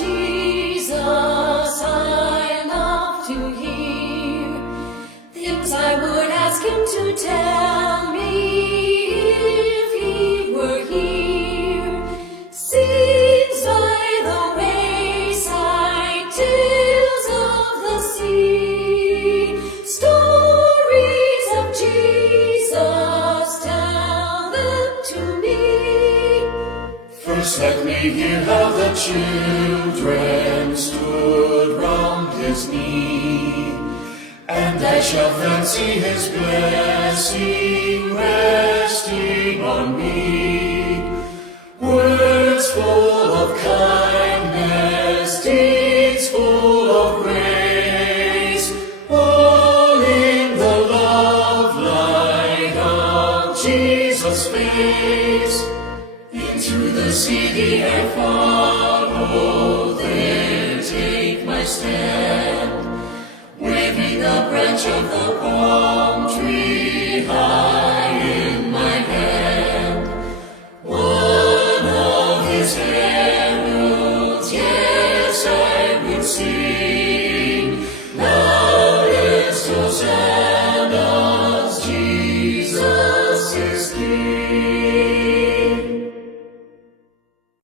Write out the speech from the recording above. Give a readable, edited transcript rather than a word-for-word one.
Jesus I love to hear, things I would ask him to tell me if he were here. Scenes by the wayside, tales of the sea, stories of Jesus, tell them to me. First let me hear how the children stood round his knee, and I shall fancy his blessing resting on me. Words full of kindness, deeds full of grace, all in the love light of Jesus' face. Into the city I follow, there take my stand, waving a branch of the palm tree high in my hand. One of his heralds, yes, I would sing, loudest Hosanna.